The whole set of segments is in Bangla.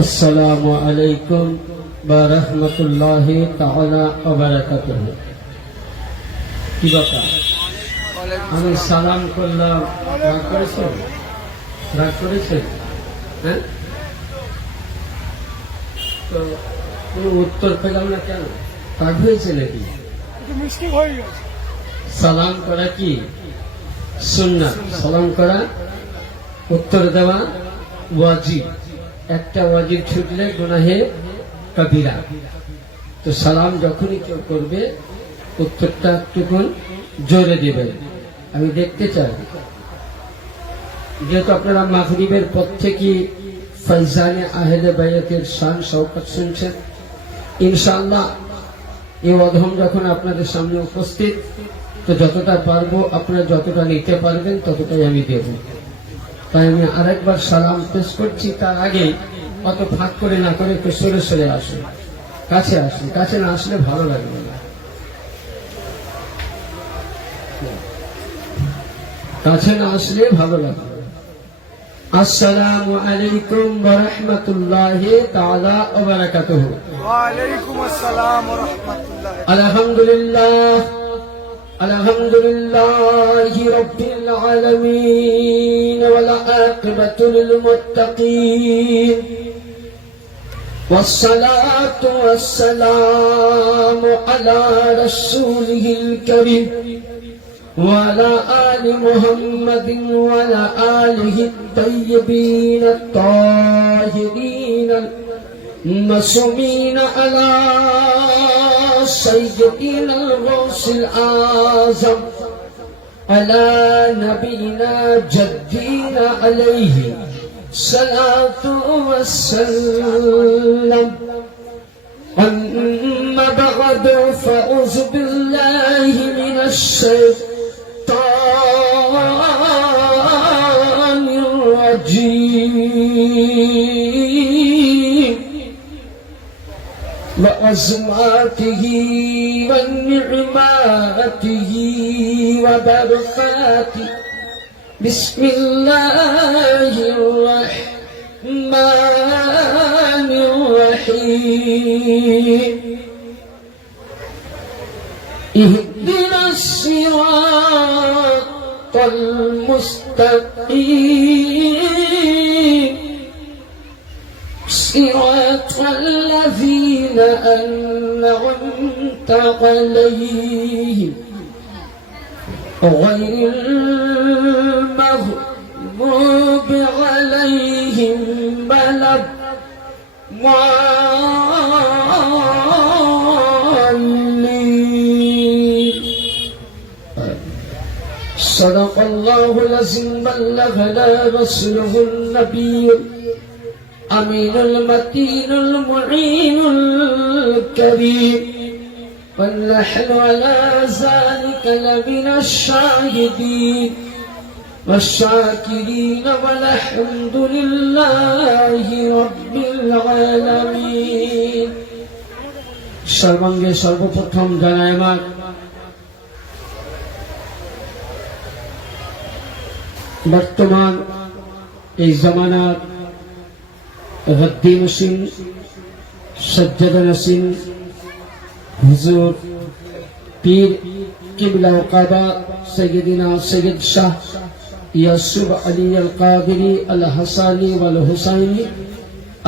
আসসালামু আলাইকুম ওয়া রাহমাতুল্লাহি তাআলা ওয়া বারাকাতুহু। কি ব্যাপার? আমি সালাম করলাম, রাগ করেছেন? হ্যাঁ, তো কোনো উত্তর পেলাম না কেন? রাগ হয়েছে নাকি? সালাম করা কি সুন্নাত, সালাম করা উত্তর দেওয়া ওয়াজিব। একটা ওয়াজিব ছুটলে গুনাহে কবিরা। তো সালাম যখনই কেউ করবে উত্তরটা একটুকুন জোরে দিবেন। আমি দেখতে চাই, যেহেতু আপনারা মাগরিবের পর থেকে ফয়জানে আহলে বায়াতের শান শওকত শুনছেন, ইনশাআল্লাহ এই অধম যখন আপনাদের সামনে উপস্থিত, তো যতটা পারবো আপনারা যতটা নিতে পারবেন ততটাই আমি দেব। তাই আমি আরেকবার সালাম পেশ করছি। তার আগে অত ফাঁক করে না করে একটু সরে সরে আসুন, কাছে আসুন। কাছে না আসলে ভালো লাগবে না, কাছে না আসলে ভালো লাগবে। আসসালামু আলাইকুম ওয়া রাহমাতুল্লাহি তাআলা ওয়া বারাকাতুহু। ওয়া আলাইকুম আসসালাম ওয়া রাহমাতুল্লাহ। আলহামদুলিল্লাহ, আলহামদুলিল্লাহি রাব্বিল আলামিন ওয়াল আকিবাতু লিল মুত্তাকিন والصلاة والسلام على رسوله الكريم وعلى آل محمد وعلى آله الطيبين الطاهرين المعصومين على سيدنا الغوث الأعظم على نبينا جدنا عليه الصلاة والسلام. أما بعد فأعوذ بالله من الشيطان الرجيم وعظمته ونعماته وبركاته. بسم الله الرحمن الرحيم. اهدنا الصراط المستقيم صراط الذين أنعمت عليهم غير المغضوب عليهم ولا الضالين. صدق الله العظيم. بلغنا رسوله النبي الأمين المتين المعين الكريم، ونحن على ذلك لمن الشاهدين والشاكرين والحمد لله رب العالمين. সর্বাঙ্গে সর্বপ্রথম জানাই আমার বর্তমান এই জামানার গদ্দি নসীন, সজ্জাদা নসীন হুজুর পীর কিবলা কাবা সৈয়দিনা সৈয়দ শাহ ইয়াসুব আলী আল কাদিরি আল হাসানি ওয়াল হুসাইনি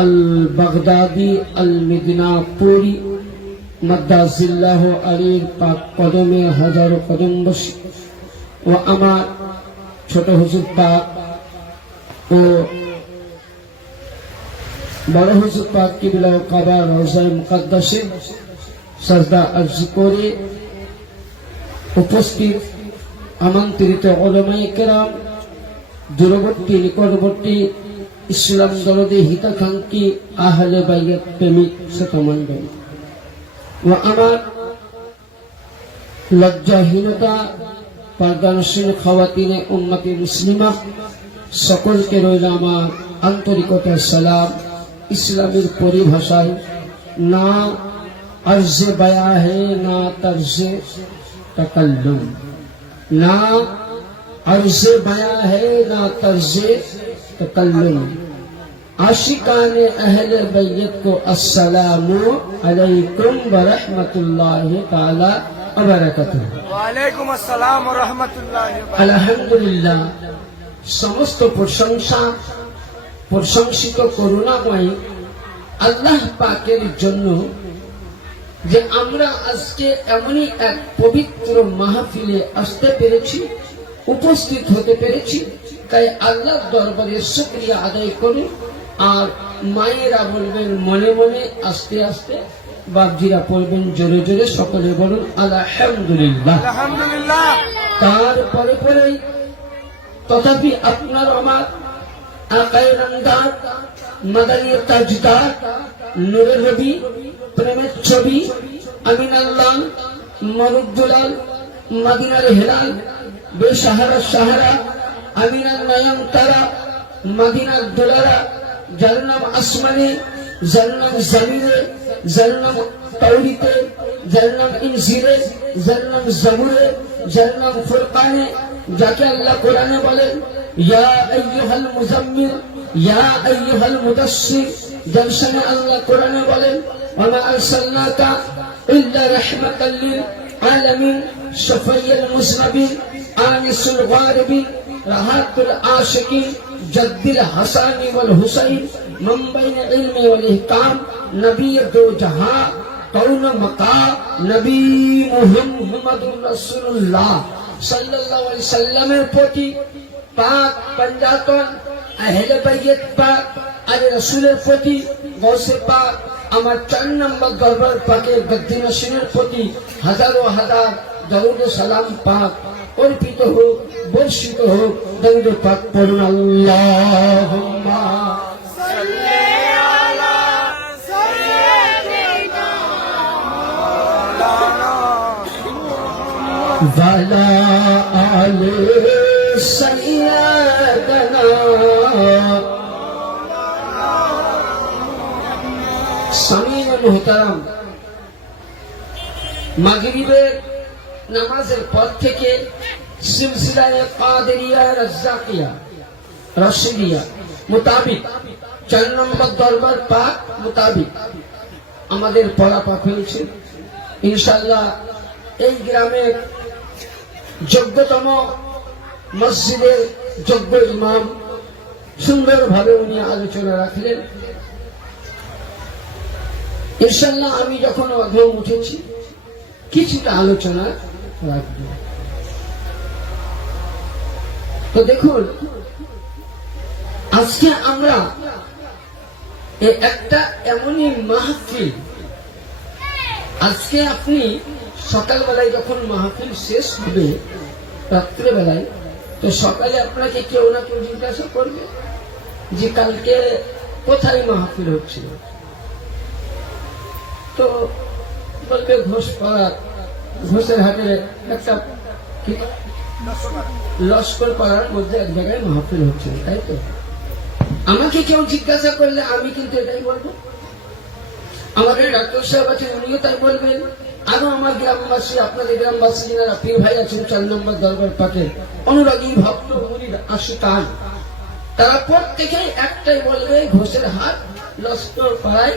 আল বাগদাদি আল মিদনাপুরি মাদ্দাজিল্লাহ আলীর পাক কদমে হাজারো কদম বসি ও আমার ছোট হুজুর পাক ও বড় হুজুর পাক কিবলা কাবা রওজায়ে মুকাদ্দাসে সাজদা আরজ করে উপস্থিত আমন্ত্রিত উলামায়ে কেরাম, দূরবর্তী নিকটবর্তী ইসলাম দরদী হিতাকাঙ্ক্ষী আহলে বাইত প্রেমিক শতমণ্ডলী ও আমার লজ্জাহীনতা পর্দানশীল খাওয়াতিনে উম্মতে মুসলিমা সকলকে রইল আমার আন্তরিকতার সালাম। ইসলামের পরিভাষায় না अर्ज़ बया है ना तर्ज़ तकल्लुम, ना अर्ज़ बया है ना तर्ज़ तकल्लुम। आशिकाने अहले बैत को अस्सलामु अलैकुम व रहमतुल्लाहि ताला व बरकातुहू। वालेकुम अस्सलाम व रहमतुल्लाहि व बाराकातुहू। আলহামদুলিল্লাহ, সমস্ত প্রশংসা প্রশংসিত করুণাময় আল্লাহ পাকের জন্য যে আমরা আজকে এমনই এক পবিত্র মাহফিলে আসতে পেরেছি, উপস্থিত হতে পেরেছি। তাই আল্লাহর দরবারে শুকরিয়া আদায় করুন। আর মায়েরা বলবেন মনে মনে, আস্তে আস্তে, বাপজিরা পড়বেন জোরে জোরে, সকলে বলুন আলহামদুলিল্লাহ। আলহামদুলিল্লাহ। তারপরে পরেই তথাপি আপনার আমার আকায়ে নামদার, মাদানী তাজদার, নূরের রবি, প্রেমের ছবি, আমিন আল্লাহ, মরুদ্দুলাল, মদিনার হেলাল, বেসাহারা সাহারা, আমিনার নয়ন তারা, মদিনার দোলারা, যার নাম আসমানে, যার নাম জামিনে, যার নাম তাওরিতে, যার নাম ইনজিলে, যার নাম জাবুরে, যার নাম ফুরকানে, যাকে আল্লাহ কোরআনে বলেন ইয়া আইয়ুহাল মুজাম্মিল, ইয়া আইয়ুহাল মুদাসসির, যার সঙ্গে আল্লাহ কোরআনে বলেন ওয়া আরসালনাকা ইল্লা রাহমাতাল লিল আলামিন, শাফিউল মুজনিবিন, আনিসুল গারিবিন, রাহাতুল আশিকিন, জদ্দিল হাসানি ওয়াল হুসাইন, মানবাইন ইলমি ওয়াল ইহকাম, নবী দো জাহাঁ, কৌন মাকা, নবী মুহাম্মদুর রাসূলুল্লাহ সাল্লাল্লাহু আলাইহি সাল্লামের প্রতি পাক পঞ্জাতন আহলে বাইত পাক আর রাসূলের প্রতি গৌসে পাক আমার 4 নম্বর দরবার পাকের গদ্দি নশিনের প্রতি হাজারো হাজার দরুদ ও সালাম পাক অর্পিত হোক, বর্ষিত হোক। দরুদ পাক পড়ুন আল্লাহুম্মা সাল্লি আলা সাইয়্যিদিনা মাওলানা ওয়ালা আলে সাইয়্যিদানা। সামিন মুহতারাম, মাগরিবের নামাজের পর থেকে সিলসিলায়ে কাদেরিয়া রাজ্জাকিয়া রাশিদিয়া মোতাবিক 4 নম্বর দরবার পাক মোতাবিক আমাদের পড়া পাক হয়েছে। ইনশাআল্লাহ এই গ্রামের যোগ্যতম মসজিদের যোগ্য ইমাম সুন্দরভাবে উনি আলোচনা রাখলেন। ইনশাআল্লাহ আমি যখন অধম উঠেছি কিছুটা আলোচনা রাখব। তো দেখুন, আজকে আমরা একটা এমনই মাহফিল, আজকে আপনি সকালবেলায় যখন মাহফিল শেষ হবে রাত্রেবেলায়, তো সকালে আপনাকে কেউ না কেউ জিজ্ঞাসা করবে যে কালকে কোথায় মাহফিল হচ্ছিল, তো বলবে ঘোষপাড়া, ঘোষের হাটে একটা লস্কর পাড়ার মধ্যে এক জায়গায় মাহফিল হচ্ছিল, তাই তো? আমাকে কেউ জিজ্ঞাসা করলে আমি কিন্তু এটাই বলবো। আমাদের ডাক্তার সাহেব আছেন, উনিও তাই বলবেন। আরো আমার গ্রামবাসী, আপনাদের গ্রামবাসী যারা পীর ভাই আছেন 4 নম্বর দরবার পাকের অনুরাগী ভক্ত মুরিদ আশিকান, তারা প্রত্যেকেই একটাই বলবে ঘোষের হাট লস্কর পাড়ায়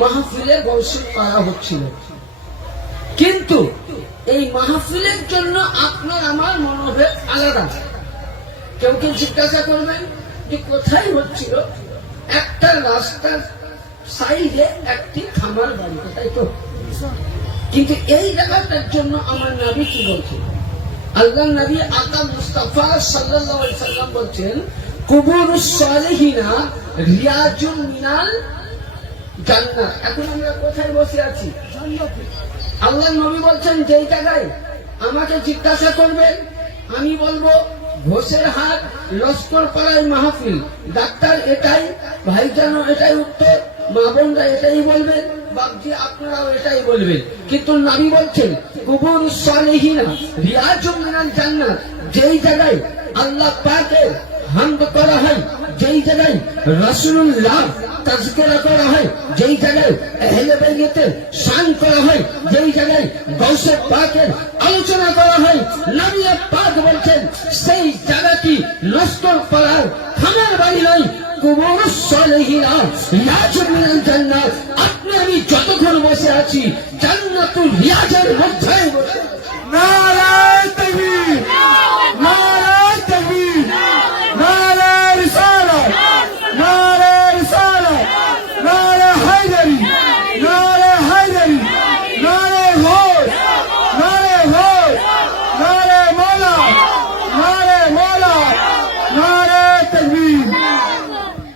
মাহফিলে গৌসিল করা হচ্ছিল। কিন্তু এই মাহফিলের জন্য আপনার আমার মনোভাব আলাদা। কেউ কেউ জিজ্ঞাসা করবেন যে কোথায় হচ্ছিল, একটা রাস্তার সাইডে একটি খামার বাড়ি, তাই তো? কিন্তু এই জায়গাটার জন্য আমার নবী কি বলছেন? আল্লাহ নবী আকা মুস্তাফা সাল্লাল্লাহু আলাইহি সাল্লাম বলছেন কুবুরুস সালিহিনা রিয়াজুন মিনাল জান্নাত। এখন আমরা কোথায় বসে আছি? জান্নাতে। আল্লাহ নবী বলছেন যেই জায়গায় আমাকে জিজ্ঞাসা করবেন আমি বলবো ঘোষের হাট লস্কর পাড়ায় মাহফিল। ডাক্তার এটাই, ভাইজানও এটাই উত্তর, মা বোনরা এটাই বলবেন, বাপজি আপনারাও এটাই বলবেন। কিন্তু নবী বলছেন কুবুরুস সালিহিনা রিয়াজুন মিনাল জান্নাত, যেই জায়গায় আল্লাহ পাকের হামদ করা হয়, যেই জায়গায় রাসূলুল্লাহ তাজকিরা করা হয়, যেই জায়গায় আহলে বাইতের শান করা হয়, যেই জায়গায় গৌসে পাকের আলোচনা করা হয়, নবী পাক বলছেন সেই জায়গাটি লস্কর পাড়ার খামার বাড়ি নয়, কুবুরুস সালিহিনা ইয়াজুন মিনাল জান্নাত। আপনি আমি যতক্ষণ বসে আছি জান্নাতুল রিয়াজের মধ্যে বসে আছি। নারায়ে তাকবীর, নারায়ে তাকবীর, নারায়ে রিসালাত, নারায়ে রিসালাত, নারায়ে হায়দারি, নারায়ে হায়দারি, নারায়ে ঘোষ, নারায়ে ঘোষ, নারায়ে মওলা, নারায়ে মওলা, নারায়ে তাকবীর।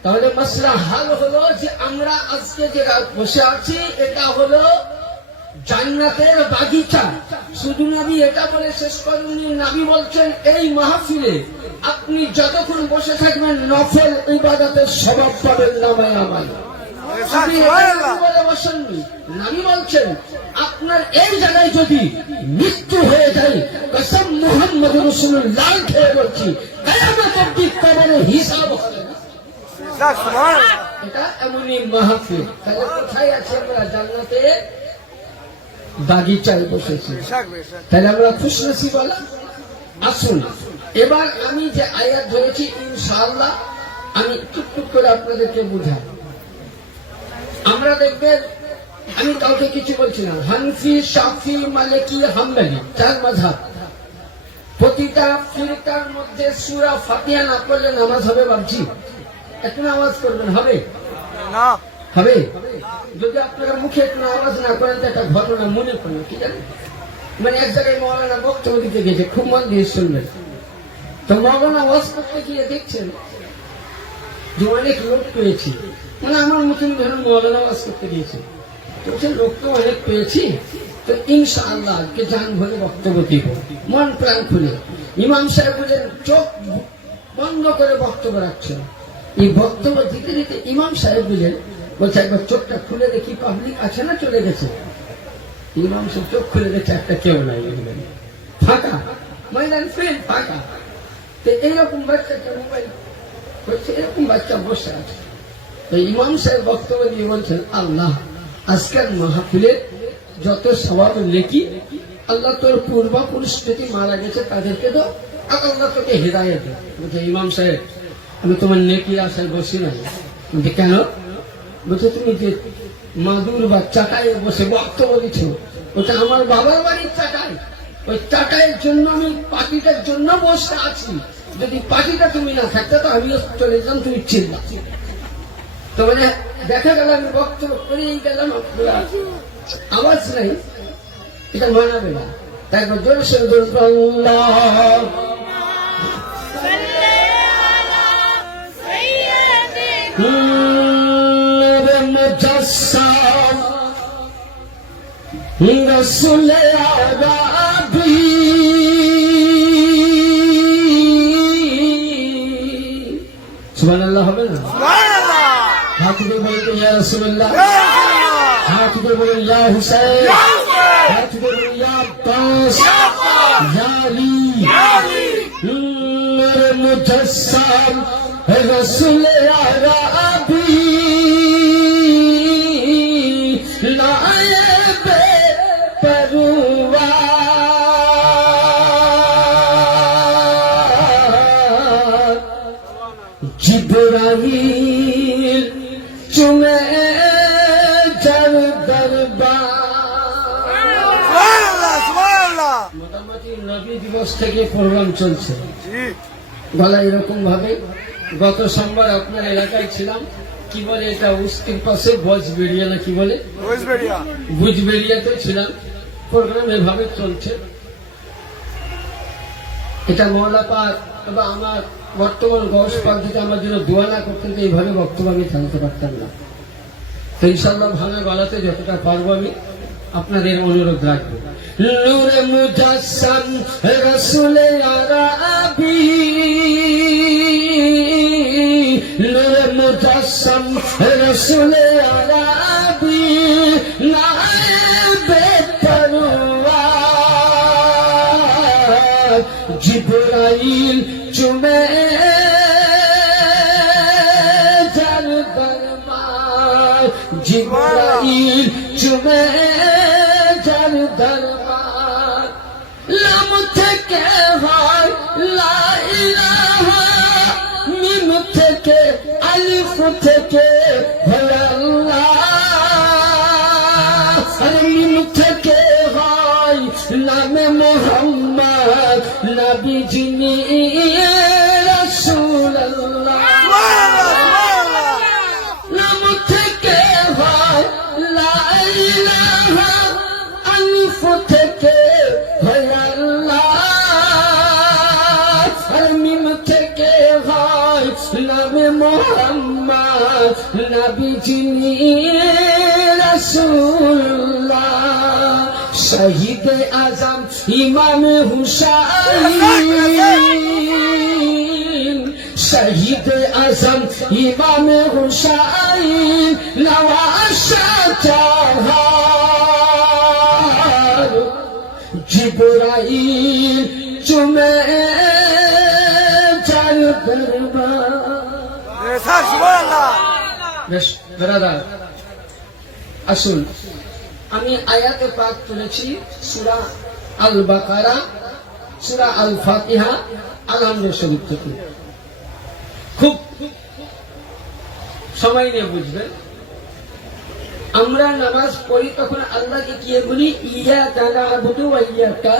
তাহলে মাসলা হাল হলো যে আমরা আজকে যে বসে আছি এটা হলো জান্নাতের বাগিচা। শুধু নবী এটা বলে শেষ করেননি, নবী বলছেন এই মাহফিলে আপনি যতক্ষণ বসে থাকবেন নফল ইবাদতের স্বভাব পাবেন নামায় আমায়। আপনি এটা বলে বসেননি, নবী বলছেন আপনার এই জায়গায় যদি মৃত্যু হয়ে যায়, কসম মুহাম্মদ রাসূলুল্লাহ খেয়ে বলছি কিয়ামত অবধি কবরের হিসাব হবে না। সুবহানাল্লাহ। এটা এমনই মাহফিল। তাহলে কোথায় আছে আমরা? জান্নাতে বাগিচায় বসেছি। বেশক বেশক। তাহলে আমরা খুশনসিবওয়ালা। আসুন এবার আমি যে আয়াত ধরেছি ইনশাআল্লাহ আমি টুকটুক করে আপনাদেরকে বুঝাই। আমরা দেখবেন আমি কাউকে কিছু বলছি না, হানফি, শাফি, মালিকি, হাম্বলি চার মাযহাব। প্রতিটা ফিরকার মধ্যে সূরা ফাতিহা না পড়লে নামাজ হবে ভাবছি? একটু আওয়াজ করবেন, হবে? না হবে? যদি আপনারা মুখে একটু আওয়াজ না করেন তো একটা ঘটনা মনে পড়লো, কি জানেন? মানে এক জায়গায় মৌলানা বক্তব্য দিতে গেছে, খুব মন দিয়ে শুনবেন। তো মৌলানা ওয়াজ করতে গিয়ে দেখছেন যে অনেক লোক পেয়েছি, মানে আমার মতন ধরুন মৌলানা ওয়াজ করতে গিয়েছে, তো সে লোক তো অনেক পেয়েছি, তো ইনশাআল্লাহ আজকে জান ভরে বক্তব্য দিব, মন প্রাণ খুলে। ইমাম সাহেব বলেন চোখ বন্ধ করে বক্তব্য রাখছেন। এই বক্তব্য দিতে দিতে ইমাম সাহেব বলেন, বলছে একবার চোখটা খুলে দেখি পাবলিক আছে না চলে গেছে। ইমাম সাহেব চোখ খুলে দেখছে একটা কেউ নাই, ফাঁকা ময়দান, ফিল্ড ফাঁকা। তো এইরকম বাচ্চাটা মোবাইল বলছে, এরকম বাচ্চা বসে আছে। তো ইমাম সাহেব বক্তব্য দিয়ে বলছেন, আল্লাহ আজকের মাহফিলে যত সওয়াব নেকি আল্লাহ তোর পূর্বপুরুষ যদি মারা গেছে তাদেরকে দাও, আর আল্লাহ তোকে হেদায়েত দে। বলছে ইমাম সাহেব আমি তোমার নেকি আশায় বসি নাই। বলছে কেন? বলছে তুমি যে মাদুর বা চাটায় বসে বক্তব্য দিচ্ছ, বলছে আমার বাবার বাড়ির চাটায়, ওই চাটাইয়ের জন্য আমি পার্টিটার জন্য বসে আছি। যদি পার্টিটা তুমি না থাকতে তো আমিও চলে যেতাম, তুমি চিন্তা। তো মানে দেখা গেল আমি বক্তব্য করেই গেলাম, আওয়াজ নাই, এটা মানাবে না। তাই জোরে সরে ধরুন আল্লাহ। মুজাসসাম রাসূল আরবী সুবহানাল্লাহ, হবে না? সুবহানাল্লাহ। হাত তুলে বলেন ইয়া রাসূলুল্লাহ, ইয়া রাসূলুল্লাহ, হাত তুলে বলেন ইয়া হুসাইন, ইয়া হুসাইন, হাত তুলে বলেন ইয়া আব্বাস, ইয়া আব্বাস, ইয়া আলী, ইয়া আলী। মেরে মুজাসসাম রাসূল আরবী নায়েবে পরওয়ার জিবরাইল চুমে যার দরবার। সুবহানাল্লাহ, সুবহানাল্লাহ। মোটামুটি নবী দিবস থেকে প্রোগ্রাম চলছে। জি গলা এরকম ভাবে গত সোমবার আপনার এলাকায় ছিলাম, কি বলে এটা উস্তির পাশে বজবেড়িয়া না কি বলে, বুঝবেড়িয়া। বুজবেড়িয়াতে ছিলাম। প্রোগ্রাম এভাবে চলছে। এটা মওলা পাক বা আমার বর্তমান গৌস পাক থেকে আমার জন্য দোয়া না করতেন তো এইভাবে বক্তব্য আমি থামতে পারতাম না। তো ইনশাআল্লাহ ভাঙা গলাতে যতটা পারবো আমি আপনাদের অনুরোধ রাখবো। নূরে মুজাসসাম রাসূল আরবী, নূরে মুজাসসাম রাসূল আরবী নায়েবে পরওয়ার জিবরাইল চুমে যার দরবার, জিবরাইল চুমে যার দরবার। লাম থেকে হয় লা ইলাহা, মিম থেকে আলিফ থেকে হয় আল্লাহ, আর মিম থেকে হয় নামে মোহাম্মদ, নবী যিনি রাসূলুল্লাহ। নাম থেকে হয় লা ইলাহা, আলিফ থেকে হয় আল্লাহ, আর মিম থেকে হয় নামে মোহাম্মদ, নবী যিনি রাসূলুল্লাহ। শহীদ আজম ইমাম হুসাইন, শহীদ আজম ইমাম হুসাইন, নওয়াজ শাহজাহান, জিবরাইল চুমে যার দরবার। সুবহানাল্লাহ। বেশ ব্রাদার, আসুন আমি আয়াতে পাক তুলেছি সূরা আল বাকারা, সূরা আল ফাতিহা, আল-হামদ শরীফ থেকে। খুব সময় নিয়ে বুঝবেন। আমরা নামাজ পড়ি তখন আল্লাহকে কি বলি? ইয়াকা না'বুদু ওয়া ইয়াকা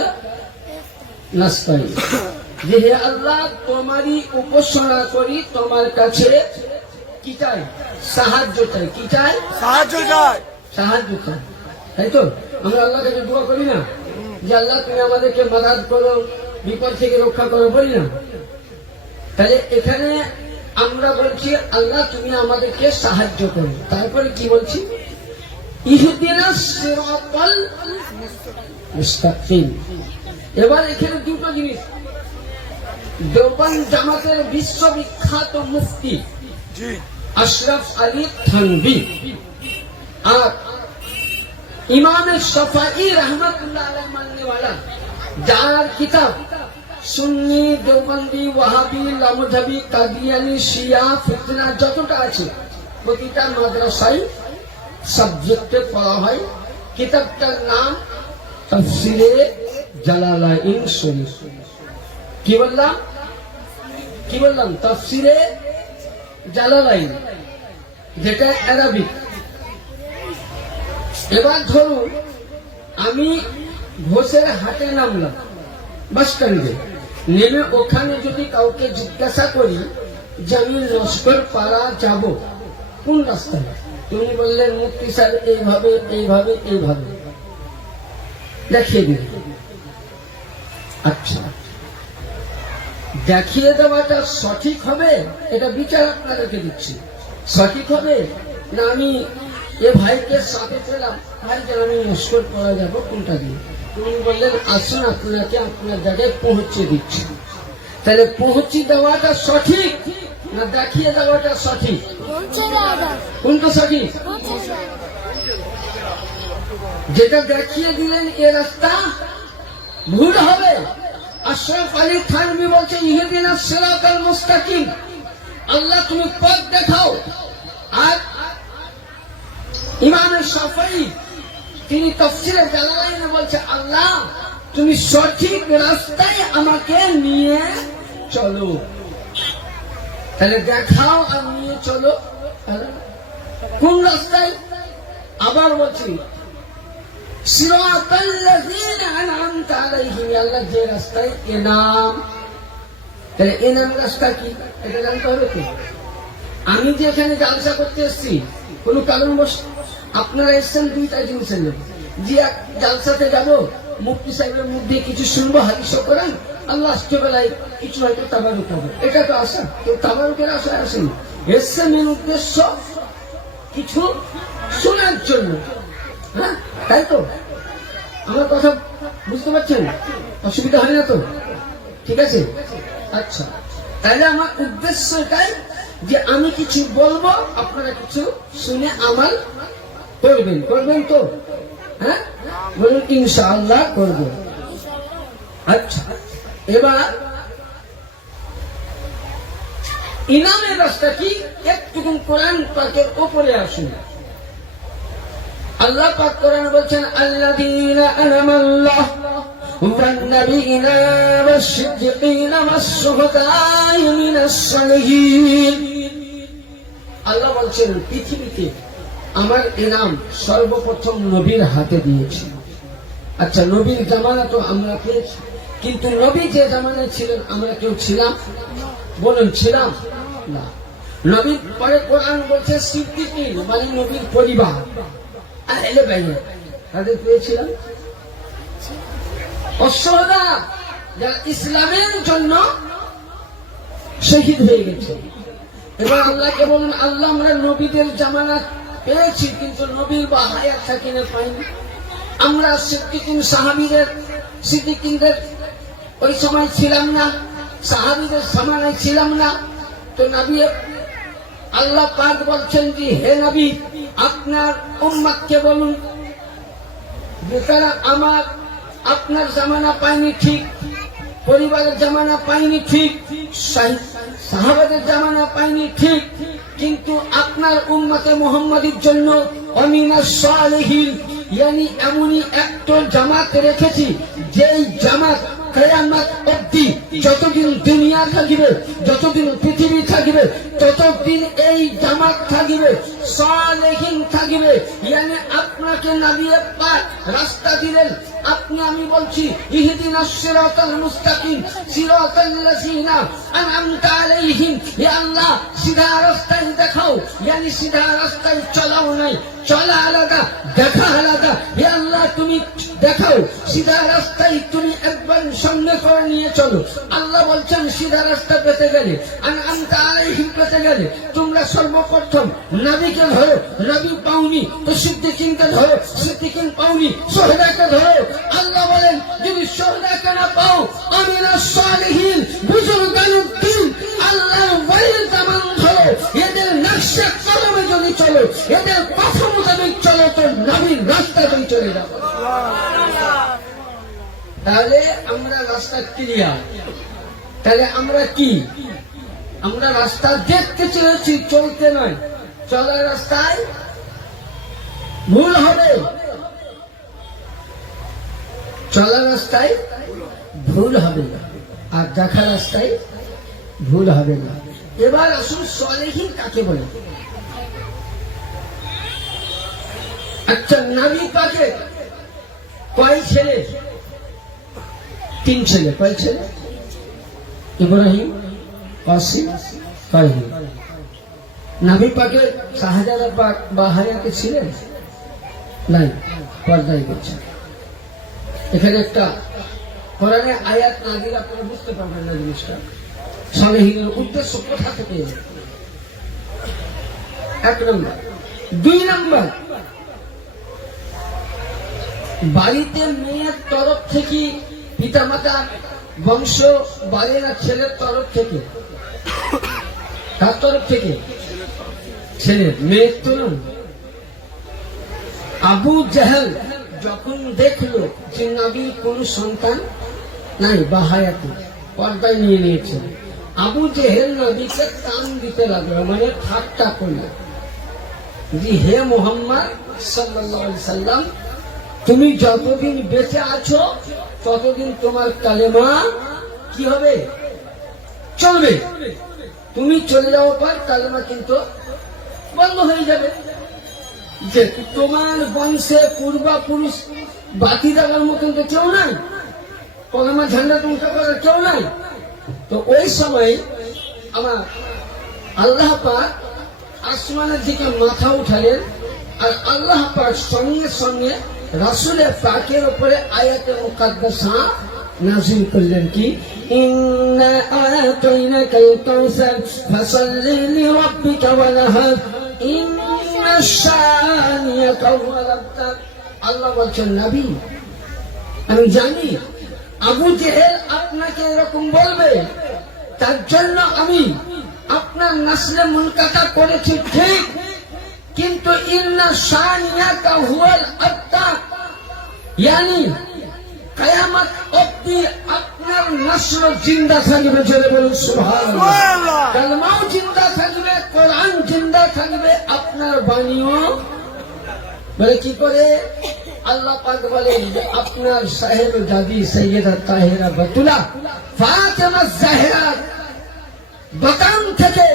নাস্তাইন। যে হে আল্লাহ, তোমারই উপাসনা করি, তোমার কাছে কি চাই? সাহায্য চাই। কি চাই? সাহায্য চাই। সাহায্য চাই, তাই তো? আমরা আল্লাহর কাছে দোয়া করি না যে আল্লাহ তুমি আমাদেরকে মাদাদ করো, বিপদ থেকে রক্ষা করো, বলি না? তাহলে এখানে আমরা বলছি আল্লাহ তুমি আমাদেরকে সাহায্য করো। তারপরে কি বলছি? ইহদিনাস সিরাতাল মুস্তাকিম। এবার এখানে দুটো জিনিস, দেওবন্দ জামাতের বিশ্ববিখ্যাত মুফতি জি আশরাফ আলী থানভী আর ইমাম শাফিঈ রহমাতুল্লাহ আলাইহি মাননেওয়ালা, যার কিতাব সুন্নি, দেওবন্দি, ওয়াহাবি, লামুধাবি, কাদিয়ানি, শিয়া, ফিতনা যতটা আছে প্রতিটা মাদ্রাসায় সাবজেক্টে পড়া হয়। কিতাবটার নাম তাফসিরে জালালাইন শরীফ। কি বললাম? তাফসিরে জালালাইন, যেটা আরবিক। এবার ধরুন আমি ঘোষের হাটে নামলাম, বাস স্ট্যান্ডে নেমে ওখানে যদি কাউকে জিজ্ঞাসা করি যে আমি লস্কর পাড়া যাব, কোন রাস্তায়? তুমি বললেন মুফতি সাহেব এইভাবে এইভাবে এইভাবে দেখিয়ে দিল। আচ্ছা, দেখিয়ে দেওয়াটা সঠিক হবে? এটা বিচার আপনাদেরকে দিচ্ছি। সঠিক হবে না আমি এ ভাইকে সাথে পেলাম, ভাইকে আমি লস্কর পাড়া যাবো, কোনটা দিয়ে? তুমি বললেন আসুন আপনাকে আপনার জায়গায় পৌঁছে দিচ্ছি। তাহলে পৌঁছে দেওয়াটা সঠিক না দেখিয়ে দেওয়াটা সঠিক? কোনটা সঠিক? যেটা দেখিয়ে দিলেন এ রাস্তা ভুল হবে। আশরাফ আলী থানভী বলছে ইহদিনাস সিরাতাল মুস্তাকিম, আল্লাহ তুমি পথ দেখাও। আর ইমাম শাফিঈ তিনি তাফসীরে জালালাইনে বলছে আল্লাহ তুমি সঠিক রাস্তায় আমাকে নিয়ে চলো। তাহলে দেখাও আর নিয়ে চলো কোন রাস্তায়? আবার বলছি সিরাতাল্লাযীনা আন'আমতা আলাইহিম, আল্লাহ যে রাস্তায় এনাম। তাহলে এনাম রাস্তা কি এটা জানতে হবে তো। আমি যে এখানে জালসা করতে এসেছি কোন কারণবশ আপনারা এসছেন দুইটা জিনিসের জন্য, যে জালসাতে যাব মুফতি সাহেবের মুখ দিয়ে কিছু শুনবো, হাদিস করেন, আল্লাহ রাষ্ট্রবেলায় কিছু হয়তো তাবারুক হবে, এটা তো আশা। কেউ তাবারুকের আশায় আসেনি, এসছে মেন উদ্দেশ্য কিছু শোনার জন্য। হ্যাঁ তাই তো? আমার কথা বুঝতে পারছেন? অসুবিধা হয় না তো? ঠিক আছে, আচ্ছা। তাহলে আমার উদ্দেশ্য এটাই যে আমি কিছু বলবো, আপনারা কিছু শুনে আমাল করবেন। করবেন তো? হ্যাঁ বলুন ইনশাআল্লাহ করব। আচ্ছা, এবার ইনামের রাস্তা কি একটুকু কোরআন পাকের উপরে আসুন। আল্লাহ পাক কোরআনে বলছেন আল্লাযীনা আনামাল্লাহু ওয়ান-নাবিয়্যিনা ওয়াশ-সিদ্দীকিনা ওয়াশ-শুহাদা'i মিনাস-সালিহিন। আল্লাহ বলছেন পৃথিবীতে আমার ইনাম সর্বপ্রথম নবীর হাতে দিয়েছি। আচ্ছা, নবীর জামানা তো আমরা পেয়েছি, কিন্তু নবী যে জামানায় ছিলেন আমরা কেউ ছিলাম? বলুন, ছিলাম না। নবীর পরে কোরআন বলছে সিদ্দিকিন মানে নবীর পরিবার আর এলে বাইরে তাদের পেয়েছিলাম। অশ্বদা যারা ইসলামের জন্য শহীদ হয়ে গেছে। এবার আল্লাহকে বলুন, আল্লাহ আমরা নবীদের জামানা পেয়েছি, কিন্তু নবীর বা হায়াত থাকিনে পাইনি। আমরা সিদ্দিকিন সাহাবীদের সিদ্দিকিনদের ওই সময় ছিলাম না, সাহাবীদের জামানায় ছিলাম না। তো নবী আল্লাহ পাক বলছেন যে হে নবী আপনার উম্মতকে বলুন যে তারা আমার আপনার জামানা পায়নি ঠিক, পরিবারের জামানা পায়নি ঠিক, সাহাবাদের জামানা পায়নি ঠিক, কিন্তু আপনার উম্মতে মুহাম্মাদীর জন্য অমিনাস সালিহিন ইয়ানি এমনই একটা জামাত রেখেছি যেই জামাত কিয়ামত অবধি যতদিন দুনিয়া থাকবে, যতদিন পৃথিবী থাকবে, ততদিন এই জামাত থাকবে, সালেহিন থাকবে। ইয়ানি আপনাকে নবী পাক রাস্তা দিলেন, আপনি আমি বলছি ইহদিনাস সিরাতাল মুস্তাকিম সিরাতাল লাযিনা আনআমতা আলাইহিম, হে আল্লাহ সিধা রাস্তায় দেখাও। ইয়ানি সিধা রাস্তায় চলাও নাই, চলা আলাদা দেখা আলাদা। হে আল্লাহ তুমি দেখাও সিধা রাস্তায়, তুমি একবার সামনে করে নিয়ে চলো। আল্লাহ বলছেন সিধা রাস্তা পেতে গেলে আনআমতা আলাইহিম পেতে গেলে তোমরা সর্বপ্রথম নবীকে ধরো, নবী পাওনি তো সিদ্দিকিনকে ধরো, সিদ্দিকিন পাওনি শহীদাকে ধরো। আল্লাহ বলেন যদি শহীদাকে না পাও আমিনাস সালিহিন বুজুর্গানুদ্দিন আল্লাহ ওয়ালির জামান ধরো। এদের নকশা কদমে যদি চলো, এদের কথা মোতাবেক চলো, তো নবীর রাস্তাতেই চলে যাবো। তাহলে আমরা রাস্তা ক্লিয়ার। তাহলে আমরা কি? আমরা রাস্তা দেখতে চেয়েছি, চলতে নয়। চলার রাস্তায় ভুল হবে, চলার রাস্তায় ভুল হবে না, আর দেখা রাস্তায় ভুল হবে না। এবার আসুন সালেহীন কাকে বলে। আচ্ছা, নবী পাকের কয় ছেলে? 3 ছেলে। কয় ছেলে? ইব্রাহিম, কাসিম, কাহিম। নবী পাকের শাহজাদা পাক বা হায়াতে ছিলেন? নাই, পর্দায় গেছেন। এখানে একটা কোরআনে আয়াত না দিলে আপনারা বুঝতে পারবেন না জিনিসটা। সালেহীনের উদ্দেশ্য কোথা থেকে এলো? 1 নম্বর। 2 নম্বর, বাড়িতে মেয়ের তরফ থেকে পিতামাতা বংশ বাড়ে না ছেলের তরফ থেকে? কার তরফ থেকে? ছেলের। মেয়ের তো আবু জাহেল যখন দেখলো যে নবীর কোন সন্তান নাই বা হায়াতে, পর্দায় নিয়ে নিয়েছে, আবু জাহেল নবীকে টান দিতে লাগলো, মানে ঠাট্টা করলো যে হে মুহাম্মদ সাল্লাল্লাহু আলাইহি সাল্লাম তুমি যতদিন বেঁচে আছো ততদিন তোমার কালেমা কি হবে? চলবে। তুমি চলে যাওয়ার পর কালেমা কিন্তু বন্ধ হয়ে যাবে। যে তোমার বংশে পূর্বপুরুষ বাতি দেওয়ার মতন তো কেউ নাই, কালেমা ঝান্ডা তুলতে করার কেউ নাই। তো ওই সময় আমার আল্লাহ পাক আসমানের দিকে মাথা উঠালেন, আর আল্লাহ পাক সঙ্গে সঙ্গে রাসূলের পাকের উপরে আয়াতে মুকাদ্দাসা নাযিল করলেন কি ইন্না আতাইনাকাল কাউসার ফাসাল্লি লিরাব্বিকা ওয়ানহার ইন্না শানিয়াকা হুয়াল আবতার। আল্লাহ বলছেন নবী আমি জানি আবু জেহেল আপনাকে এরকম বলবে, তার জন্য আমি আপনার নাসলে মুনকাতা করেছি ঠিক, কিন্তু ইন্না শানিয়াকা হুয়াল আবতার ইয়ানি কিয়ামত অবধি আপনার নসল জিন্দা থাকবে। জোরে বলুন সুবহানাল্লাহ। কালেমাও জিন্দা থাকবে, কোরআন জিন্দা থাকবে, আপনার বাণীও। বলে কি করে? আল্লাহ পাক বলেন যে আপনার সাহেব দাদি সৈয়দা তাহেরা বাতুলা ফাতেমা জাহরা বাগান থেকে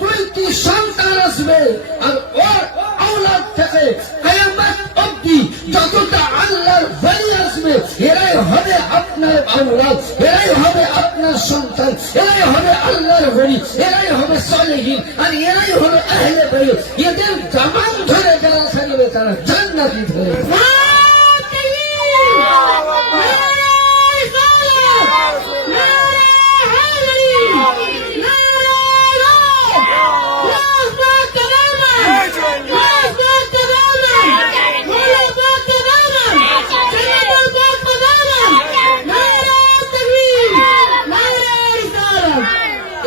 2টি সন্তান আসবে আর ওর আওলাদ থেকে কিয়ামত অবধি যতটা আল্লাহর ওলি আসবে এরাই হবে আপনার আওলাদ, এরাই হবে আপনার সন্তান, এরাই হবে আল্লাহর ওলি, এরাই হবে সালেহীন, আর এরাই হবে আহলে বাইত। এদের জামান ধরে যারা থাকবে তারা জান্নাতি ধরে।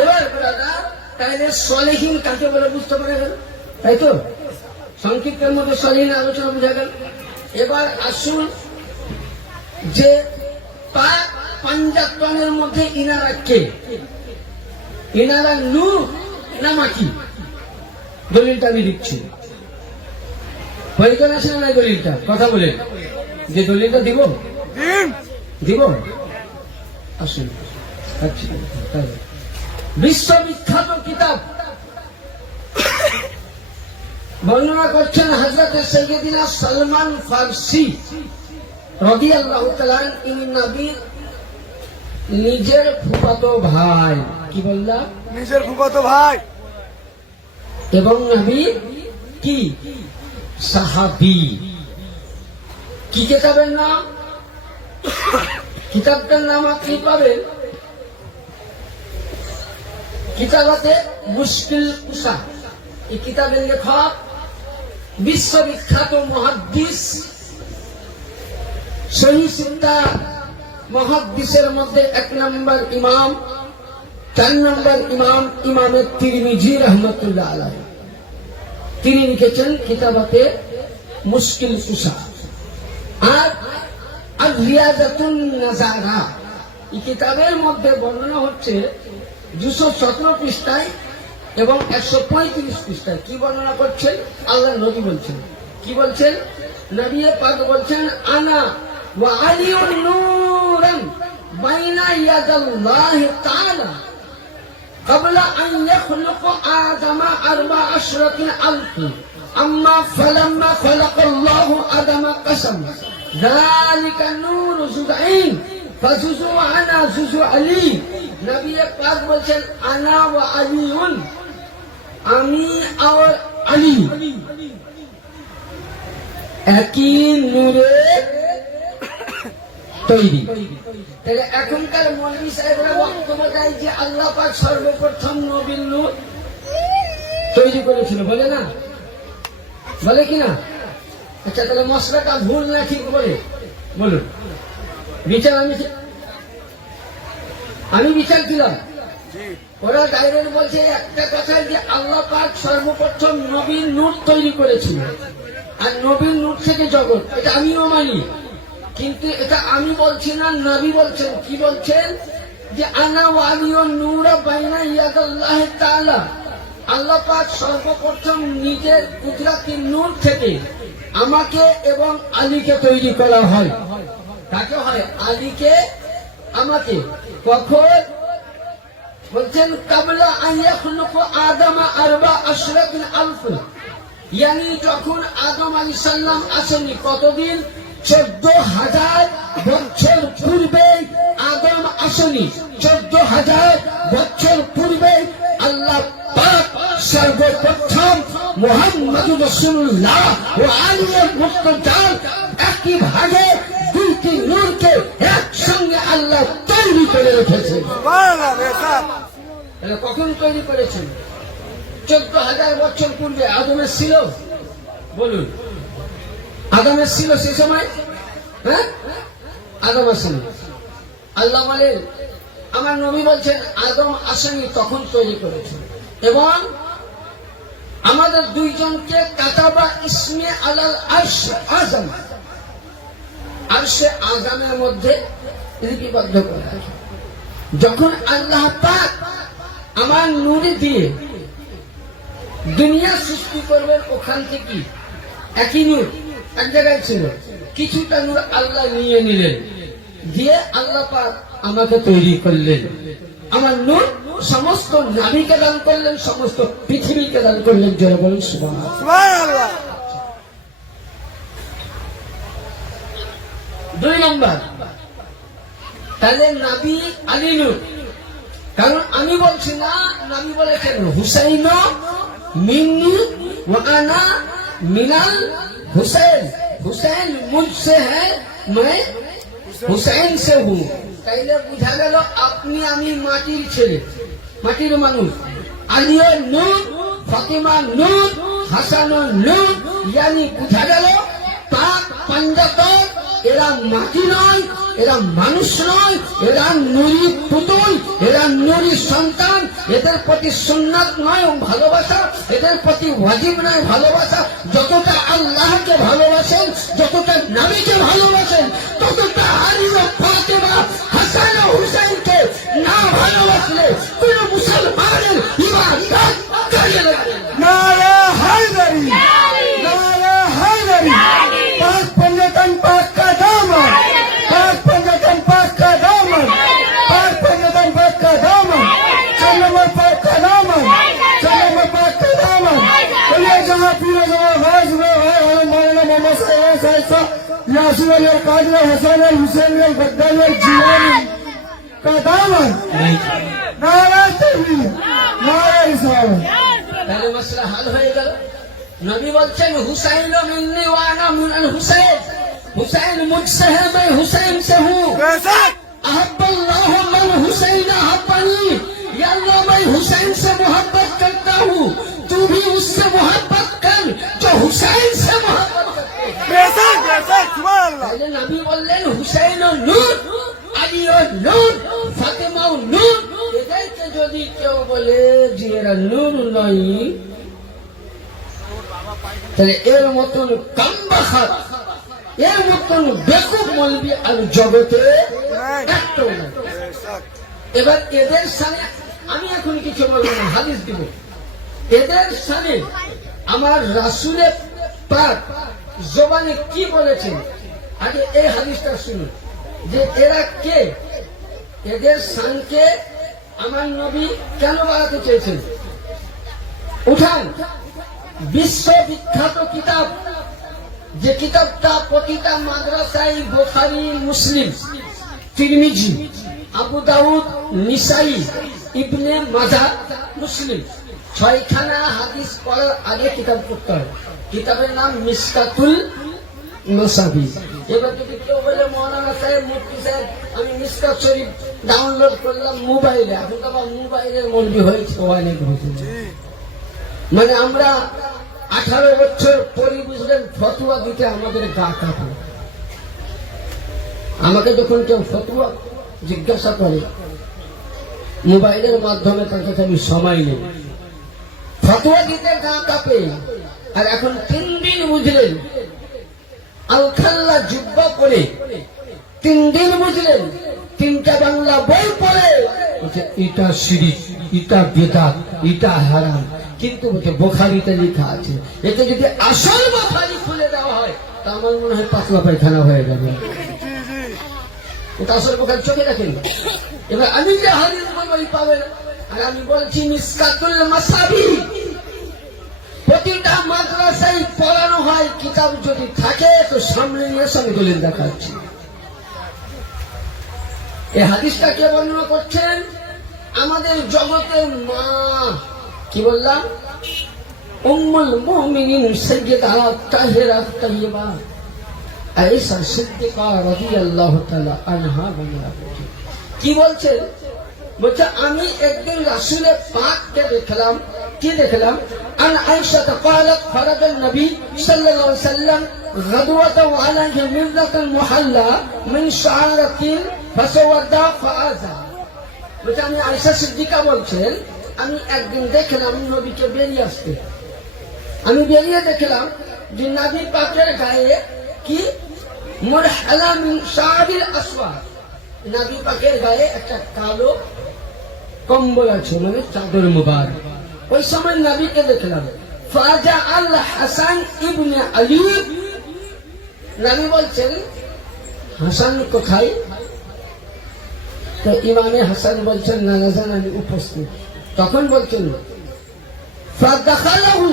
এবার ব্রাদার, তাহলে সালেহীন কাকে বলে বুঝতে পারা গেল, তাই তো? সংক্ষিপ্তের মধ্যে সালেহীন আলোচনা বোঝা গেল। এবার আসুন যে পাঞ্জাতনের মধ্যে ইনারা কে? ইনারা নূর না মাটি? দলিলটা আমি দিচ্ছি। প্রয়োজন আছে না দলিলটা? কথা বলে যে দলিলটা দিব দিন দিব আসুন। আচ্ছা, তাহলে বিশ্ববিখ্যাত কিতাব বর্ণনা করছেন হযরত সৈয়দিনা সালমান ফারসি রাদিয়াল্লাহু তাআলা। ইনি নবীর নিজের ফুফাতো ভাই, কি বললাম? নিজের ফুফাতো ভাই এবং নবীর কি সাহাবী। কি কিতাবের নাম? কিতাবটার নাম আপনি পাবেন কিতাবাতে মুশকিল কুশা। এই কিতাবের লেখক বিশ্ববিখ্যাত মুহাদ্দিস, সহিহ সিত্তা মুহাদ্দিসের মধ্যে 1 নম্বর ইমাম, 4 নম্বর ইমাম ইমামে তিরমিজি রাহমাতুল্লাহ আলাইহি। তিনি লিখেছেন কিতাবাতে মুশকিল কুশা। আর আর রিয়াজাতুন নাজারা, এই কিতাবের মধ্যে বর্ণনা হচ্ছে 217 পৃষ্ঠায় এবং 135 পৃষ্ঠায়। কি বর্ণনা করছেন? আল্লাহ নবী বলছেন, কি বলছেন? নবী পাক বলছেন, আনা ওয়া আলিউন নূরান বাইনা ইয়াদাল্লাহি তাআলা قبل أن يخلق آدم 14,000 أما فلما خلق الله آدم قسم ذلك نور زدعين فجزء أنا جزء علي। নবী পাক বলছেন, আনা ওয়া আলিউন, আমি আর আলী একই নূরে তৈরি। তাহলে এখনকার মৌলভী সাহেবরা বক্তব্য দেয় যে আল্লাহ পাক সর্বপ্রথম নবীর নূর তৈরি করেছিল, বলে না? বলে কিনা? আচ্ছা, তাহলে মশলাটা ভুল না ঠিক বলে বলুন। বিচার আমি বিচার দিলাম। ওরা ডাইরেক্ট বলছে একটা কথা যে আল্লাহ পাক সর্বপ্রথম নবীর নূর তৈরি করেছিল, আর নবীর নূর থেকে জগৎ। এটা আমিও মানি, কিন্তু এটা আমি বলছি না, নবী বলছেন। কি বলছেন? যে আনা ওয়ালিউন নূরা বাইনা ইয়াদাল্লাহি তাআলা, আল্লাহ পাক সর্বপ্রথম নিজের কুদরতি নূর থেকে আমাকে এবং আলীকে তৈরি করা হয়। কাকে হয়? আলীকে, আমাকে। কখন? বলছেন কাবলা আন ইয়াখলুকু আদম 14,000, ইয়ানি যখন আদম আলাইহিস সালাম আসেনি, কতদিন? 14,000 বছর পূর্বে আদম আসেনি। 14,000 বছর পূর্বে আল্লাহ পাক সর্বপ্রথম মুহাম্মদুর রাসূলুল্লাহ ও আলীর মুস্তাজাল একই ভাগে দুইটি নূরকে একসঙ্গে আল্লাহ তৈরি করে রেখেছেন। সুবহানাল্লাহ বেসাব। তাহলে কখন তৈরি করেছেন? 14,000 বছর পূর্বে আদমের ছিল, বলুন। আদমের ছিল সে সময়? হ্যাঁ, আদম আসেনি। আল্লাহ বলেন, আমার নবী বলছেন আদম আসেনি, তখন তৈরি করেছেন। এবং আমাদের দুইজনকে কাতাবা ইসমে আলাল আরশ আযম, আরশে আযমের মধ্যে লিপিবদ্ধ করা আছে। যখন আল্লাহ পাক আমার নূরে দিয়ে দুনিয়া সৃষ্টি করবেন, ওখান থেকে একই নূর এক জায়গায় ছিল, কিছুটা নূর আল্লাহ নিয়ে নিলেন, দিয়ে আল্লাহ পাক আমাকে তৈরি করলেন। আমার নূর সমস্ত নাবিকে দান করলেন, সমস্ত পৃথিবীকে দান করলেন। জোরে বলুন সুবহানাল্লাহ। সুবহানাল্লাহ। 2 নম্বর, তাহলে নাবি আলী নূর। কারণ আমি বলছি না, নাবি বলেছেন হুসাইন মিন্নি ওয়া আনা মিনাল হুসैन, হুসैन মুঝসে হ্যায় मैं হুসैन से हूँ। তাইলে বুঝা গেল আপনি আমি মাটির ছেলে, মাটির মানুষ। আলিও নূর, ফাতিমা নূর, হাসান নূর, ইয়ানি বুঝা গেল পাক পাঞ্জাতন এরা মাটি নয়, এরা মানুষ নয়, এরা নুরি পুতুল, এরা নুরি সন্তান। এদের প্রতি সুন্নাত নয় ভালোবাসা, এদের প্রতি ওয়াজিব নয় ভালোবাসা। যতটা আল্লাহকে ভালোবাসেন, যতটা নবীকে ভালোবাসেন, ততটা আলী ও ফাতিমা, হাসান ও হুসাইনকে না ভালোবাসলে কোন মুসলমানের ইবাদত করে না। নারে হায়দারি, নারে হায়দারি। পাক पंजतन पाक का दामन, पाक पंजतन पाक का दामन, पाक पंजतन पाक का दामन, चलम पाक का दामन, चलम पाक का दामन। बोलिए जहाँ पीर जहाँ गाज में है मौलाना मोहम्मद साहब यासीन अली कादरी हसन अल हुसैन अल बगदादी अल जीलानी का दामन। नारे तकबीर, नारे रिसालत। তাহলে মশলা হাল হয়ে গেল। নবী বলছেন হুসাইন মিন্নি ওয়া আনা মিনাল হুসাইন, হুসাইন মুঝসে হ্যায় मैं हुसैन से हूँ। बेशक अहब्बल्लाह मन हुसैन अहब्बनी, या अल्लाह मैं हुसैन से मोहब्बत करता हूँ, तू भी उससे मोहब्बत कर जो हुसैन से मोहब्बत करते हैं। बेशक बेशक सुबहानअल्लाह। তাহলে নবী বললেন হুসাইন ও নূর, আলী ও নূর, ফাতেমা ও নূর। এদেরকে যদি কেউ বলে যে এরা নূর নয়, তাহলে এর মতন কামবাখাত, এর মতন বেকুব মৌলবি আর জগতে একটাও নাই। बेशक এবার এদের সামনে আমি এখন কিছু বলবো না, হাদিস দিব। এদের সামনে আমার রাসূলের পাক জবানে কি বলেছেন, আগে এই হাদিসটা শুনুন যে এরা কে, এদের শানকে আমার নবী কেন বাড়াতে চেয়েছেন। উঠান বিশ্ববিখ্যাত কিতাব, যে কিতাবটা প্রতিটা মাদ্রাসায় বুখারী, মুসলিম, তিরমিজি, আবু দাউদ, নিসাই, ইবনে মাজাহ, মুসলিম, 6খানা হাদিস পড়ার আগে কিতাব পড়তে হয়। কিতাবের নাম মিশকাতুল মাসাবি। এবার যদি কেউ বলে মৌলানা সাহেব, মুফতি সাহেব, আমি মিশকাত শরীফ ডাউনলোড করলাম মোবাইলে, এখন তো আবার মোবাইলের মৌলবি হয়েছে অনেক হয়েছে। মানে আমরা 18 বছর পরে বুঝলেন ফতুয়া দিতে আমাদের গা কাঁপে। আমাকে যখন কেউ ফতুয়া জিজ্ঞাসা করে মোবাইলের মাধ্যমে, তার কাছে আমি সময় নেই, ফতুয়া দিতে গা কাঁপে। আর এখন 3 দিন বুঝলেন আলখাল্লা জুব্বা পরে, 3 দিন বুঝলেন 3টা বাংলা বই পড়ে এটা শিরিক, এটা বেদাত, এটা হারাম। কিন্তু বুখারীতে লেখা আছে, এতে যদি আসল বুখারী খুলে দেওয়া হয় তা আমার মনে হয় পাতলা পায়খানা হয়ে যাবে। এটা আসল বুখারী চোখে দেখেন। এবার আমি যে হাদিস বই পাবেন, আর আমি বলছি মিশকাতুল মাসাবি প্রতিটা মাদ্রাসায় পড়ানো হয়। কিতাব যদি থাকে তো সামনে নিয়ে সঙ্গে দলিল দেখাচ্ছি। এই হাদিসটা কে বর্ণনা করছেন? আমাদের জগতের মা, কি বললাম, উম্মুল মুমিনিন সাইয়্যিদা তাহিরা তাইয়্যিবা আয়েশা সিদ্দিকা রাদিয়াল্লাহু তাআলা আনহা বর্ণনা করছেন। কি বলছেন? বলছে আমি একদিন রাসূলের পাককে দেখলাম। কি দেখলাম? আন আয়েশা قالت فرض النبي صلى الله عليه وسلم غدوة وعليه مرة محلى من شعرة فسود فآذى। বলছে আমি আয়েশা সিদ্দিকা বলছেন আমি একদিন দেখলাম নবীকে বেরিয়ে আসতে। আমি বেরিয়ে দেখলাম যে নবী পাকের গায়ে কি মুরহালা মিন শাআরিল আসওয়াদ, নবী পাকের গায়ে একটা কালো কম্বল আছে, মানে চাদর মুবারক। ওই সময় নবীকে দেখলাম। ফাজা আল হাসান ইবনে আলী, নবী বলছেন হাসান কোথায়? তো ইমামে হাসান বলছেন নানা জান আমি উপস্থিত। তখন বলছেন ফাদাখালাহু,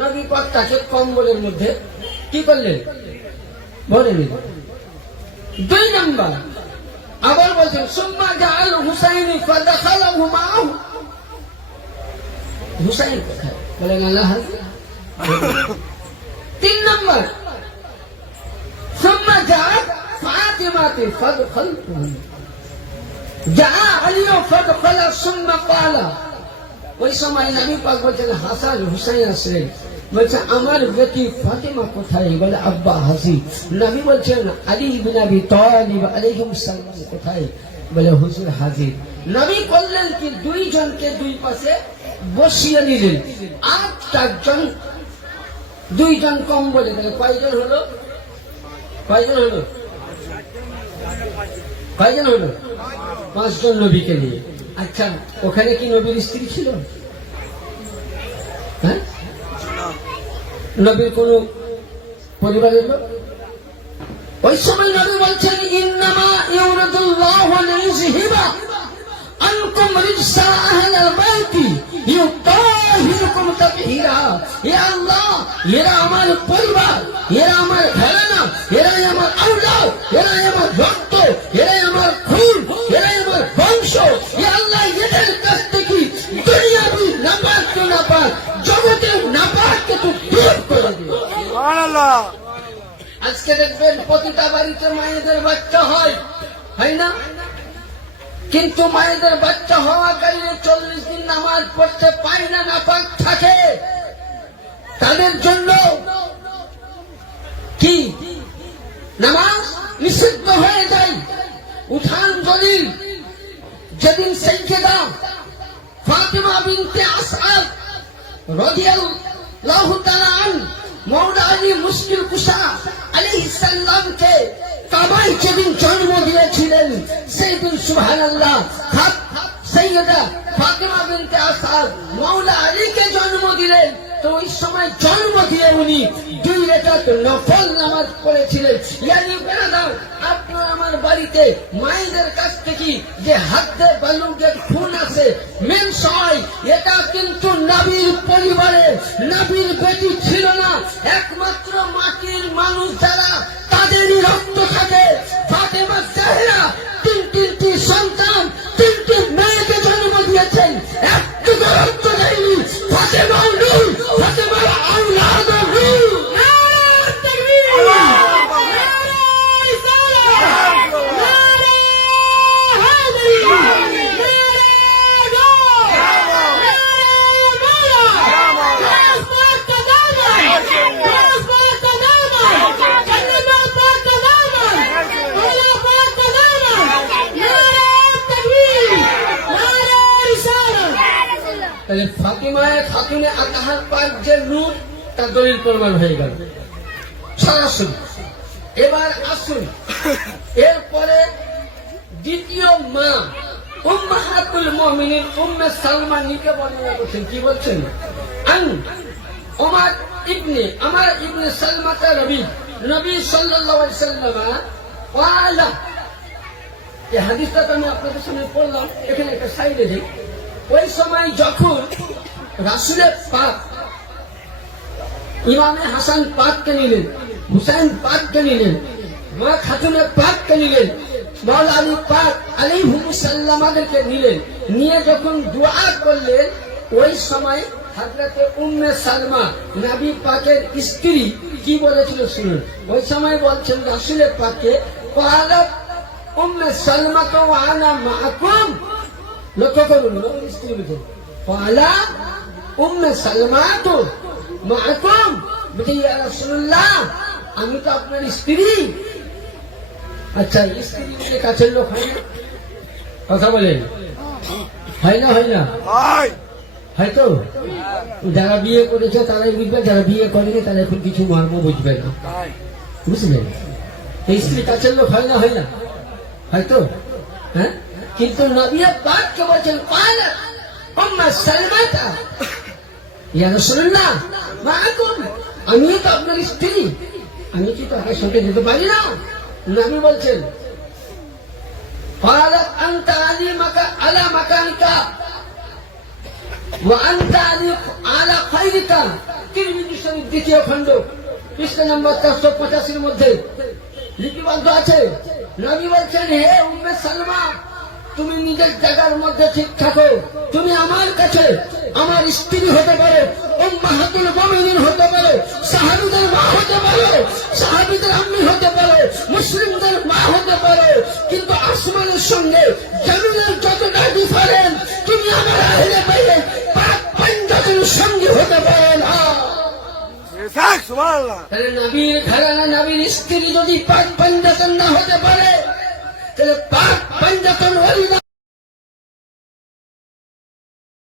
নবী পাক তাকে কম্বলের মধ্যে কি করলেন, ভরে নিলেন। 2 নম্বর আবার বলছেন সুম্মা জাআল হুসাইনি ফাদাখালাহু মাআহু, হুসাইন কোথায়, বলেন আল্লাহ হাজির। 3 নম্বর সুম্মা জাআল ফাতিমাতি ফাদখালতুহু, জাআ আলিয়ু ফাদখালা সুম্মা ক্বালা, ওই সময় নবী পাক বলছেন হাসান হুসাইন আসলেন, বলছে আমার বেটি ফাতিমা কোথায়, বলে আব্বা হাজির। নবী বলছেন আলী ইবনে আবি তালিব আলাইহিস সালাম কোথায়, বলে হুজুর হাজির। নবী বললেন কি 2 জনকে 2 পাশে বসিয়ে নিলেন, 8 জন, 2 জন কম্বলে, তাহলে কয়জন হলো, কয়জন হলো, কয়জন হলো, 5 জন নবীকে নিয়ে। আচ্ছা ওখানে কি নবীর স্ত্রী ছিল, হ্যাঁ, নবীর কোন পরিবারের লোক? ওই সময় নবী বলছেন ইন্নামা ইউরিদুল্লাহু লিইয়ুযহিবা আনকুম রিজসা আহলাল বাইতি ইউতাহিরুকুম তাতহীরা। ইয়া আল্লাহ, এরা আমার পরিবার, এরা আমার ঘরানা, এরাই আমার আওলাদ, এরাই আমার রক্ত, এরাই আমার খুন, এরাই আমার বংশ। ইয়া আল্লাহ, এদের কাছ থেকে দুনিয়াবি নাপাক তো নাপাক, জগতের নাপাককে তো দূর করে দিও। সুবহানাল্লাহ। আজকে দেখবেন প্রতিটা বাড়িতে মায়েদের বাচ্চা হয়, হয় না? কিন্তু মায়েদের বাচ্চা হওয়াকালীন 40 দিন নামাজ পড়তে পায় না, নাপাক থাকে। তাদের জন্য কি নামাজ নিষিদ্ধ হয়ে যায়। উঠান দলিল, যেদিন সাইয়েদা ফাতিমা বিনতে আসআদ রাদিয়াল্লাহু তাআলা আনহা মওলা আলী মুশকিল কুশা আলাইহিস সালামকে কাবায় যেদিন জন্ম দিয়েছিলেন, সেই দিন সুবহানাল্লাহ সাইয়েদা ফাতিমা বিনতে আসআদ মওলা আলীকে জন্ম দিলেন। তো ওই সময় জন্ম দিয়ে উনি 2 রাকাত নফল নামাজ পড়েছিলেন। ইয়ানি বেরাদার, আপনার আমার বাড়িতে মায়েদের কাছ থেকে যে হাতে বালুকের খুন আছে মেন্স হয়, এটা কিন্তু নবীর পরিবারে নবীর বেটি ছিল না। একমাত্র মাটির মানুষ যারা, তাদেরই রক্ত থাকে। ফাতেমা জাহরা 3টি সন্তান, 3টি মেয়েকে জন্ম দিয়েছেন, একটু রক্ত দেয়নি। ফাতেমা নূর, ফাতেমার আওলাদ নূর। নারে তাকবীর, নারে রিসালাত, নারে হায়দারি, নারে গো, নারে মাওলা, নাস পাক কাদামা, নাস পাক কাদামা, কালিমা পাক কাদামা, আল্লাহ পাক কাদামা, নারে তাকবীর, নারে রিসালাত। তাহলে ফাতিমায়ে খাতুনে আতাহার পাক যে রূপ, তার দলিল প্রমাণ হয়ে গেল সরাসরি। এবার আসুন, এরপরে দ্বিতীয় মা উম্মাহাতুল মুমিনিন উম্মে সালমা নিকে বর্ণনা করছেন। কি বলছেন? আমার ইবনে সালমাতা নবী সাল্লাল্লাহু আলাইহি ওয়াসাল্লাম ওয়ালা, এই হাদিসটা আমি আপনাদের সামনে পড়লাম, এখানে একটা সাইডে দিই। ওই সময় যখন রাসূলের পাক ইমামে হাসান পাককে নিলেন, হুসাইন পাককে নিলেন, মা খাতুনে পাককে নিলেন, মাওলা আলী পাক আলাইহিস সালামকে নিলেন, নিয়ে যখন দোয়া করলেন, ওই সময় হযরতে উম্মে সালমা নবী পাকের স্ত্রী কি বলেছিল শুনুন। ওই সময় বলছেন রাসূলের পাককে ক্বালাত উম্মে সালমা তো আনা মাআকুম, লক্ষ্য করুন নবীর স্ত্রী বলেছেন ক্বালা উম্মে সালমা তো মাআকুম, বলে ইয়া রাসূলুল্লাহ আমি তো আপনার স্ত্রী। আচ্ছা স্ত্রী কাছের লোক হয় না? কথা বলেন, হয় না? হয় না? হয়তো যারা বিয়ে করেছে তারাই বুঝবে, যারা বিয়ে করেনি তারা এখন কিছু মর্ম বুঝবে না, বুঝলেন? এই স্ত্রী কাছের লোক হয় না? হয় না? হয়তো, হ্যাঁ। কিন্তু নবী পাককে বলছেন ক্বালাত উম্মে সালমাতা ইয়া রাসূলুল্লাহ মাআকুম, আমি তো আপনার স্ত্রী, আমি কি তার সাথে যেতে পারি না? নবী বলছেন قالت أنت على مكانك وأنت على خيرك তিরমিজি শরীফ দ্বিতীয় খণ্ড পৃষ্ঠা নম্বর 485 মধ্যে লিপিবদ্ধ আছে। নবী বলছেন, হে উম্মে সালমা, তুমি নিজের জায়গার মধ্যে ঠিক থাকো। তুমি আমার কাছে আমার স্ত্রী হতে পারো, উম্মাহাতুল মুমিনিন হতে পারো, সাহাবীদের মা হতে পারো, সাহাবীদের আম্মি হতে পারো, মুসলিমদের মা হতে পারো, কিন্তু আসমানের সঙ্গে জমিনের যতটা ডিফারেন্স, তুমি আমার আহলে বাইতের পাক পাঞ্জাতের সঙ্গে হতে পারো না। তাহলে নবীর ঘরানা, নবীর স্ত্রী যদি পাক পাঞ্জাতন না হতে পারে, তাহলে পাক পাঞ্জাতন ওলি